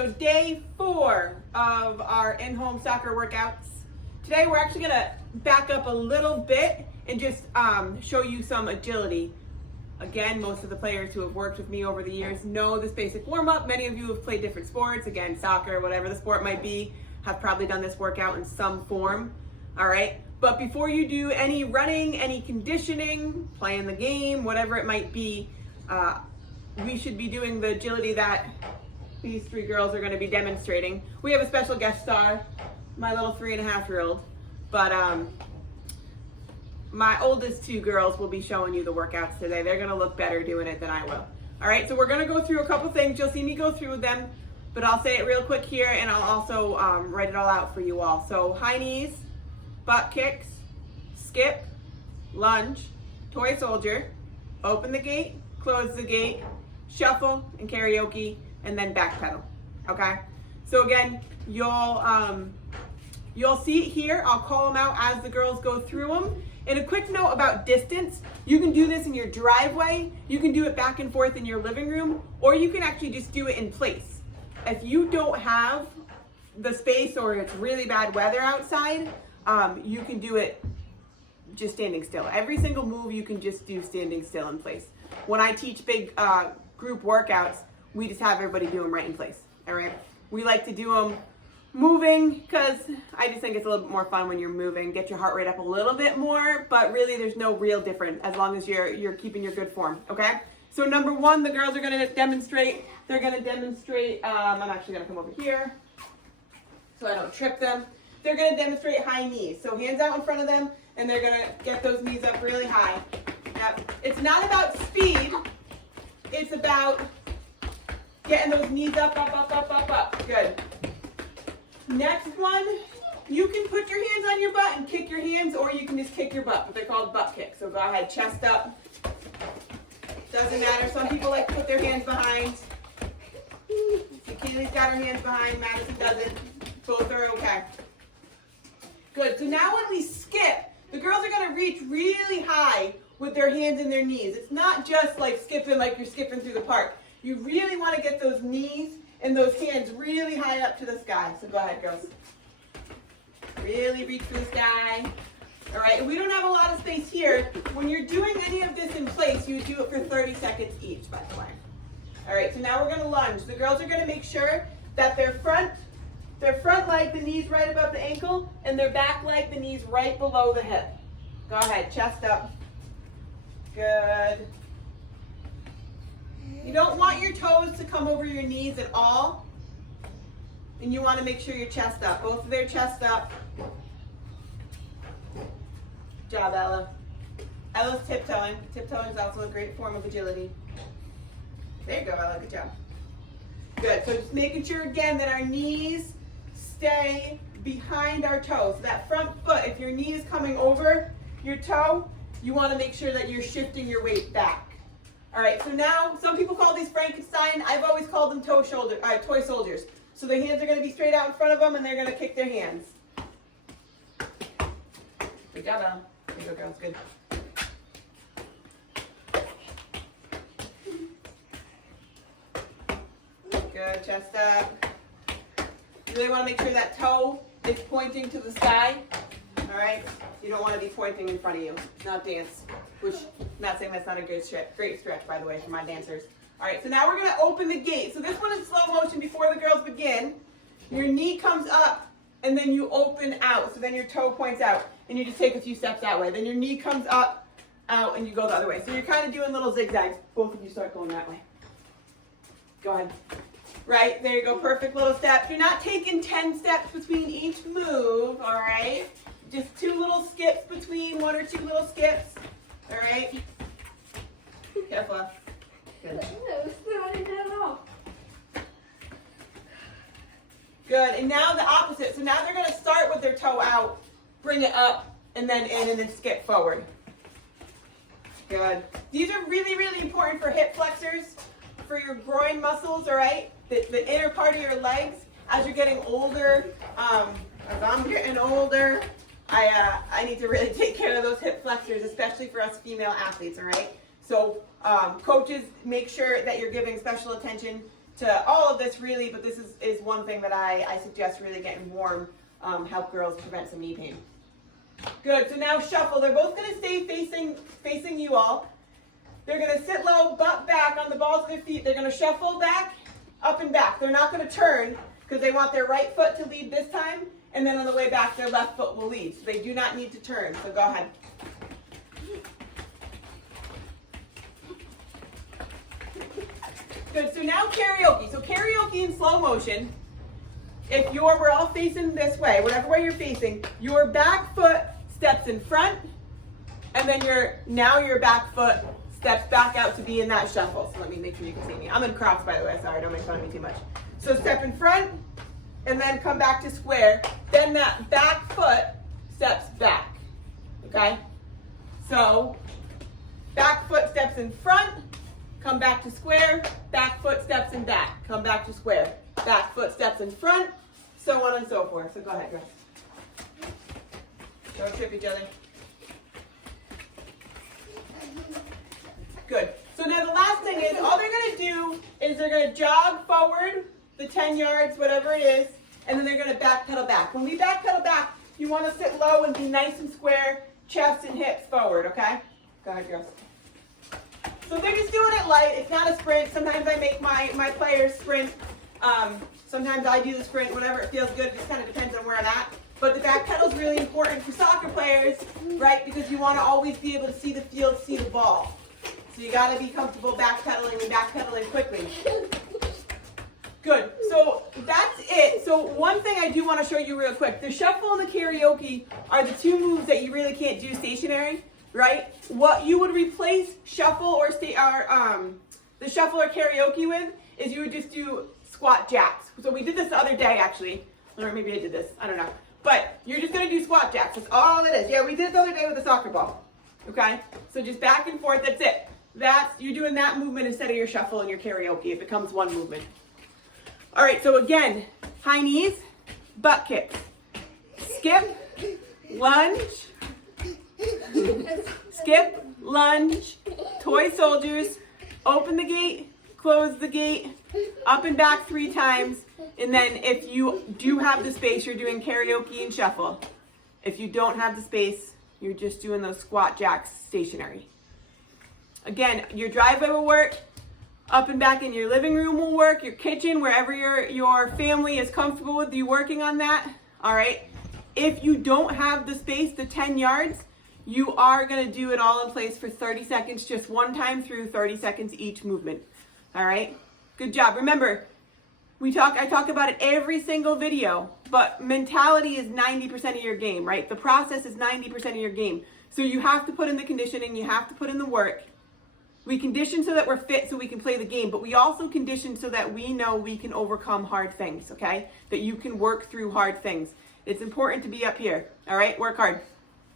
so day 4 of our in-home soccer workouts. Today we're actually gonna back up a little bit and just show you some agility. Again, most of the players who have worked with me over the years know this basic warm-up. Many of you have played different sports, again, soccer, whatever the sport might be, have probably done this workout in some form, all right? But before you do any running, any conditioning, playing the game, whatever it might be, we should be doing the agility that these 3 girls are gonna be demonstrating. We have a special guest star, my little 3.5-year-old, but my oldest 2 girls will be showing you the workouts today. They're gonna look better doing it than I will. All right, so we're gonna go through a couple things. You'll see me go through them, but I'll say it real quick here and I'll also write it all out for you all. So high knees, butt kicks, skip, lunge, toy soldier, open the gate, close the gate, shuffle and karaoke, and then back pedal, okay? So again, you'll see it here. I'll call them out as the girls go through them. And a quick note about distance, you can do this in your driveway, you can do it back and forth in your living room, or you can actually just do it in place. If you don't have the space or it's really bad weather outside, you can do it just standing still. Every single move you can just do standing still in place. When I teach big group workouts, we just have everybody do them right in place, all right? We like to do them moving because I just think it's a little bit more fun when you're moving, get your heart rate up a little bit more, but really there's no real difference as long as you're keeping your good form, okay? So number 1, the girls are gonna demonstrate, I'm actually gonna come over here so I don't trip them. They're gonna demonstrate high knees. So hands out in front of them and they're gonna get those knees up really high. Now, it's not about speed, it's about getting those knees up. Good. Next one, you can put your hands on your butt and kick your hands, or you can just kick your butt, but they're called butt kicks. So go ahead, chest up. Doesn't matter. Some people like to put their hands behind. Kaylee's got her hands behind, Madison doesn't. Both are okay. Good. So now when we skip, the girls are gonna reach really high with their hands and their knees. It's not just like skipping like you're skipping through the park. You really want to get those knees and those hands really high up to the sky. So go ahead, girls. Really reach for the sky. All right, and we don't have a lot of space here. When you're doing any of this in place, you do it for 30 seconds each, by the way. All right, so now we're gonna lunge. The girls are gonna make sure that their front leg, the knees right above the ankle, and their back leg, the knees right below the hip. Go ahead, chest up. Good. You don't want your toes to come over your knees at all. And you want to make sure your chest up. Both of their chest up. Good job, Ella. Ella's tiptoeing. Tiptoeing is also a great form of agility. There you go, Ella. Good job. Good. So just making sure, again, that our knees stay behind our toes. So that front foot, if your knee is coming over your toe, you want to make sure that you're shifting your weight back. All right, so now some people call these Frankenstein. I've always called them toy soldiers. So their hands are going to be straight out in front of them, and they're going to kick their hands. Good job, Ellen. There you go, girls. Good. Good. Chest up. You really want to make sure that toe is pointing to the sky. All right? You don't want to be pointing in front of you. Not dance. Which, I'm not saying that's not a great stretch, by the way, for my dancers. All right, so now we're going to open the gate. So this one is slow motion before the girls begin. Your knee comes up, and then you open out. So then your toe points out, and you just take a few steps that way. Then your knee comes up, out, and you go the other way. So you're kind of doing little zigzags. Both of you start going that way. Go ahead. Right, there you go. Perfect little steps. You're not taking 10 steps between each move, all right? Just 2 little skips between, 1 or 2 little skips. All right. Careful. Good. Good. And now the opposite. So now they're going to start with their toe out, bring it up, and then in, and then skip forward. Good. These are really, really important for hip flexors, for your groin muscles, all right? The inner part of your legs. As you're getting older, as I'm getting older, I need to really take care of those hip flexors, especially for us female athletes, all right? So coaches, make sure that you're giving special attention to all of this really, but this is one thing that I suggest really getting warm, help girls prevent some knee pain. Good, so now shuffle. They're both gonna stay facing you all. They're gonna sit low, butt back on the balls of their feet. They're gonna shuffle back, up and back. They're not gonna turn because they want their right foot to lead this time, and then on the way back, their left foot will lead. So they do not need to turn, so go ahead. Good, so now karaoke. So karaoke in slow motion, we're all facing this way, whatever way you're facing, your back foot steps in front, and then your back foot steps back out to be in that shuffle. So let me make sure you can see me. I'm in Crocs, by the way, sorry, don't make fun of me too much. So step in front, and then come back to square. Then that back foot steps back, okay? So back foot steps in front, come back to square, back foot steps in back, come back to square, back foot steps in front, so on and so forth. So go ahead, girls. Don't trip each other. Good. So now the last thing is, all they're going to do is they're going to jog forward the 10 yards, whatever it is, and then they're going to backpedal back. When we backpedal back, you want to sit low and be nice and square, chest and hips forward, okay? Go ahead, girls. So they're just doing it light. It's not a sprint. Sometimes I make my players sprint. Sometimes I do the sprint, whenever it feels good. It just kind of depends on where I'm at. But the back pedal is really important for soccer players, right? Because you want to always be able to see the field, see the ball. So you got to be comfortable backpedaling and backpedaling quickly. Good. So that's it. So one thing I do want to show you real quick. The shuffle and the karaoke are the two moves that you really can't do stationary, right? What you would replace shuffle or the shuffle or karaoke with is you would just do squat jacks. So we did this the other day, actually. Or maybe I did this. I don't know. But you're just going to do squat jacks. That's all it is. Yeah, we did it the other day with the soccer ball. Okay? So just back and forth. That's it. You're doing that movement instead of your shuffle and your karaoke. It becomes one movement. All right, so again, high knees, butt kicks, skip, lunge, skip, lunge, toy soldiers, open the gate, close the gate, up and back 3 times, and then if you do have the space, you're doing karaoke and shuffle. If you don't have the space, you're just doing those squat jacks stationary. Again, your driveway will work. Up and back in your living room will work, your kitchen, wherever your family is comfortable with you working on that, all right? If you don't have the space, the 10 yards, you are gonna do it all in place for 30 seconds, just one time through 30 seconds each movement, all right? Good job. Remember, I talk about it every single video, but mentality is 90% of your game, right? The process is 90% of your game. So you have to put in the conditioning, you have to put in the work. We condition so that we're fit so we can play the game, but we also condition so that we know we can overcome hard things, okay? That you can work through hard things. It's important to be up here, all right? Work hard.